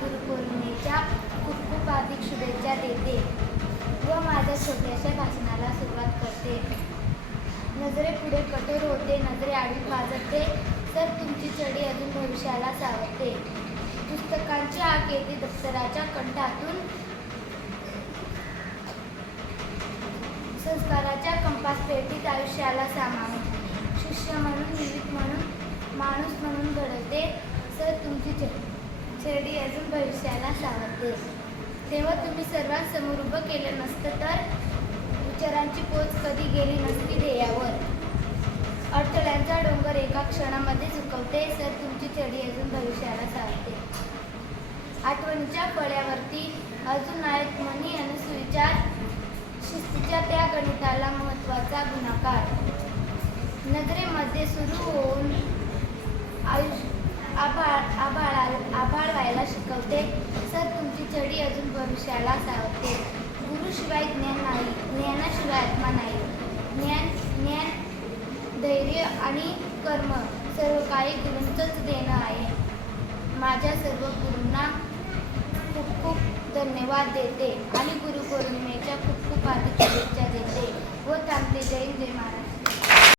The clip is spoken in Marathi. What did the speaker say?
गुरुपौर्णिमेच्या खूप खूप अधिक शुभेच्छा देते व माझ्या छोट्याशा भाषणाला सुरुवात करते. नजरे पुढे कठोर होते नजरे आडवी भाजते तर तुमची चढी अजून भविष्याला चावते पुस्तकांची आग येते दप्तराच्या कंठातून. संस्काराच्या कंपास पेटीत आयुष्याला सामावून. शिष्य म्हणून निमित्त म्हणून माणूस म्हणून घडवते सर तुमची चढी शिर्डी अजून भविष्याला सावरते. तेव्हा तुम्ही सर्वांसमोर उभं केलं नसतं तर विचारांची पोच कधी गेली नसती ध्येयावर. अडथळ्यांचा डोंगर एका क्षणामध्ये झुकवते सर तुमची छडी अजून भविष्याला सावरते. आठवणीच्या फळ्यावरती अजून आहेत मनी आणि सुविचार. शिस्तीच्या त्या गणिताला महत्त्वाचा गुणाकार. नजरेमध्ये सुरू होऊन शिकवते. सर तुमची छडी अजून भविष्याला सावते गुरुशिवाय ज्ञान नाही ज्ञानाशिवाय आत्मा नाही. ज्ञान ज्ञान धैर्य आणि कर्म सर्व काही गुरूंचंच देणं आहे. माझ्या सर्व गुरूंना खूप खूप धन्यवाद देते आणि गुरुपौर्णिमेच्या खूप खूप हार्दिक शुभेच्छा देते. व थांबते जय जय महाराज